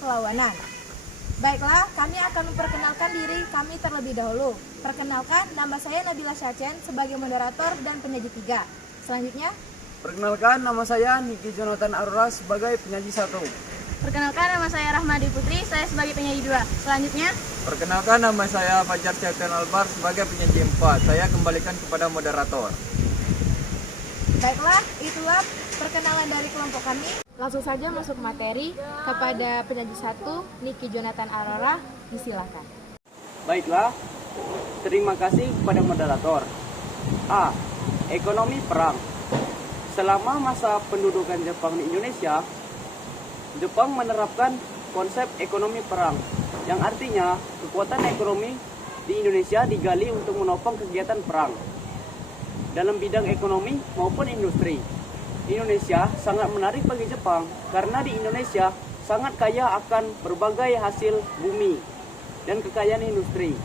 perlawanan. Baiklah, kami akan memperkenalkan diri kami terlebih dahulu. Perkenalkan, nama saya Nabila Syacen sebagai moderator dan penyaji 3. Selanjutnya, perkenalkan, nama saya Niki Jonathan Aurora sebagai penyaji 1. Perkenalkan, nama saya Rahmadi Putri, saya sebagai penyaji 2. Selanjutnya, Perkenalkan, nama saya Fajar Syaitan Albar sebagai penyaji 4. Saya kembalikan kepada moderator. baiklah, itulah perkenalan dari kelompok kami. Langsung saja masuk materi kepada penyaji 1, Niki Jonathan Aurora, disilakan. Baiklah, terima kasih kepada moderator. A. Ekonomi perang. Selama masa pendudukan Jepang di Indonesia, Jepang menerapkan konsep ekonomi perang, yang artinya kekuatan ekonomi di Indonesia digali untuk menopang kegiatan perang dalam bidang ekonomi maupun industri. Indonesia sangat menarik bagi Jepang karena di Indonesia sangat kaya akan berbagai hasil bumi dan kekayaan industri.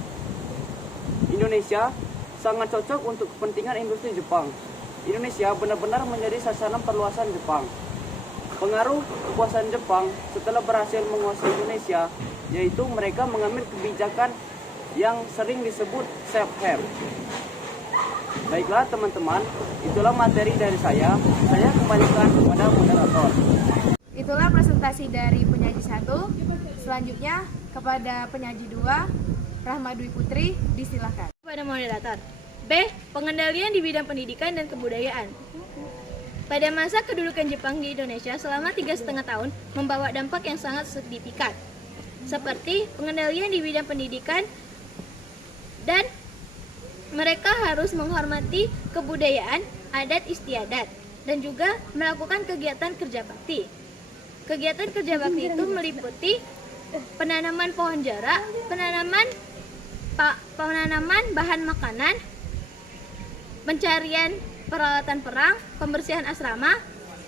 Indonesia sangat cocok untuk kepentingan industri Jepang. Indonesia benar-benar menjadi sasaran perluasan Jepang. Pengaruh kekuasaan Jepang setelah berhasil menguasai Indonesia, yaitu mereka mengambil kebijakan yang sering disebut self-help. Baiklah teman-teman, itulah materi dari saya. Saya kembalikan kepada moderator. Itulah presentasi dari penyaji 1. Selanjutnya kepada penyaji 2, Rahmadwi Putri, disilakan. kepada moderator. B. Pengendalian di bidang pendidikan dan kebudayaan. Pada masa kedudukan Jepang di Indonesia selama 3,5 tahun membawa dampak yang sangat signifikan, seperti pengendalian di bidang pendidikan dan mereka harus menghormati kebudayaan, adat istiadat, dan juga melakukan kegiatan kerja bakti. Kegiatan kerja bakti itu meliputi penanaman pohon jarak, penanaman bahan makanan, pencarian peralatan perang, pembersihan asrama,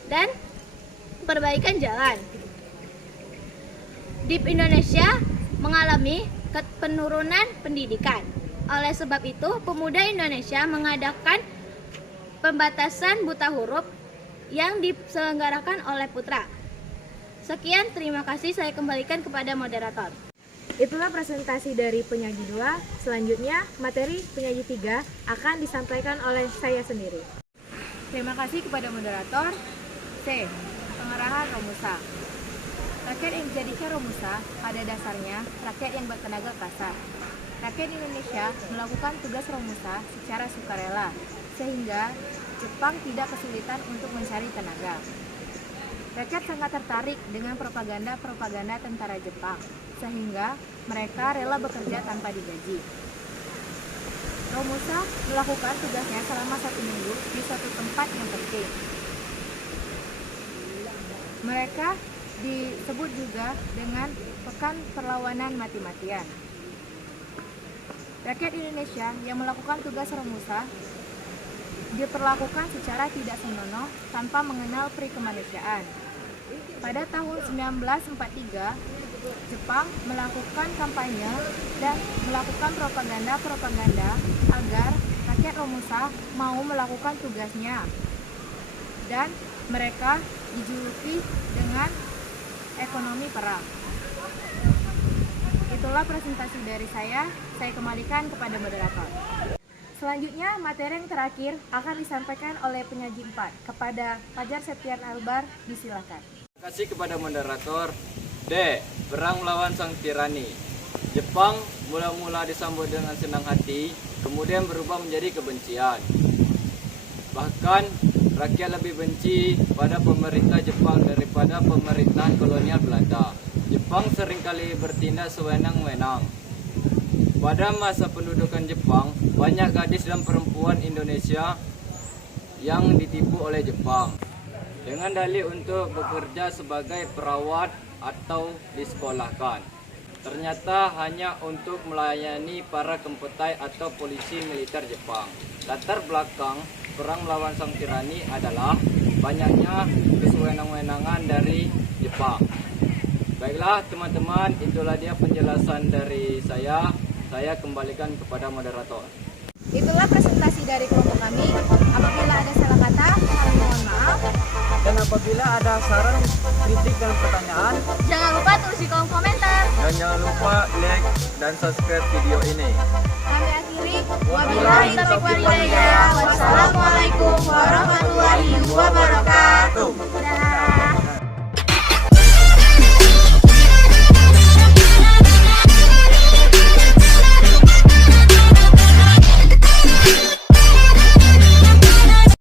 dan perbaikan jalan. Di Indonesia mengalami penurunan pendidikan. Oleh sebab itu, pemuda Indonesia mengadakan pembatasan buta huruf yang diselenggarakan oleh Putra. Sekian, terima kasih. Saya kembalikan kepada moderator. Itulah presentasi dari penyaji 2. Selanjutnya, materi penyaji 3 akan disampaikan oleh saya sendiri. Terima kasih kepada moderator. C. Pengarahan Romusa. Rakyat yang dijadikan Romusa pada dasarnya rakyat yang bertenaga kasar. Rakyat Indonesia melakukan tugas Romusa secara sukarela, sehingga Jepang tidak kesulitan untuk mencari tenaga. Rakyat sangat tertarik dengan propaganda tentara Jepang, sehingga mereka rela bekerja tanpa digaji. Romusa melakukan tugasnya selama 1 minggu di suatu tempat yang penting. Mereka disebut juga dengan Pekan Perlawanan Mati-matian. Rakyat Indonesia yang melakukan tugas Romusa diperlakukan secara tidak senonoh tanpa mengenal peri kemanusiaan. Pada tahun 1943, Jepang melakukan kampanye dan melakukan propaganda agar rakyat Romusa mau melakukan tugasnya, dan mereka dijuluki dengan ekonomi perang. Itulah presentasi dari saya kembalikan kepada moderator. Selanjutnya, materi yang terakhir akan disampaikan oleh penyaji 4 kepada Fajar Septian Albar, disilakan. Terima kasih kepada moderator. D. Perang melawan sang tirani. Jepang mula-mula disambut dengan senang hati, kemudian berubah menjadi kebencian. Bahkan rakyat lebih benci pada pemerintah Jepang daripada pemerintahan kolonial Belanda. Jepang seringkali bertindak sewenang-wenang. Pada masa pendudukan Jepang, banyak gadis dan perempuan Indonesia yang ditipu oleh Jepang dengan dalih untuk bekerja sebagai perawat atau disekolahkan. Ternyata hanya untuk melayani para kempetai atau polisi militer Jepang. Latar belakang perang melawan sang tirani adalah banyaknya kesewenang-wenangan dari Jepang. Baiklah teman-teman, itulah dia penjelasan dari saya. Saya kembalikan kepada moderator. Itulah presentasi dari kelompok kami. Apabila ada salah kata, kami mohon maaf. Dan apabila ada saran, kritik, dan pertanyaan, Jangan lupa tulis kasih kolom komentar. Dan jangan lupa like dan subscribe video ini. Kami akhiri. Wabillahi taufiq wal hidayah. Wassalamualaikum warahmatullahi wabarakatuh.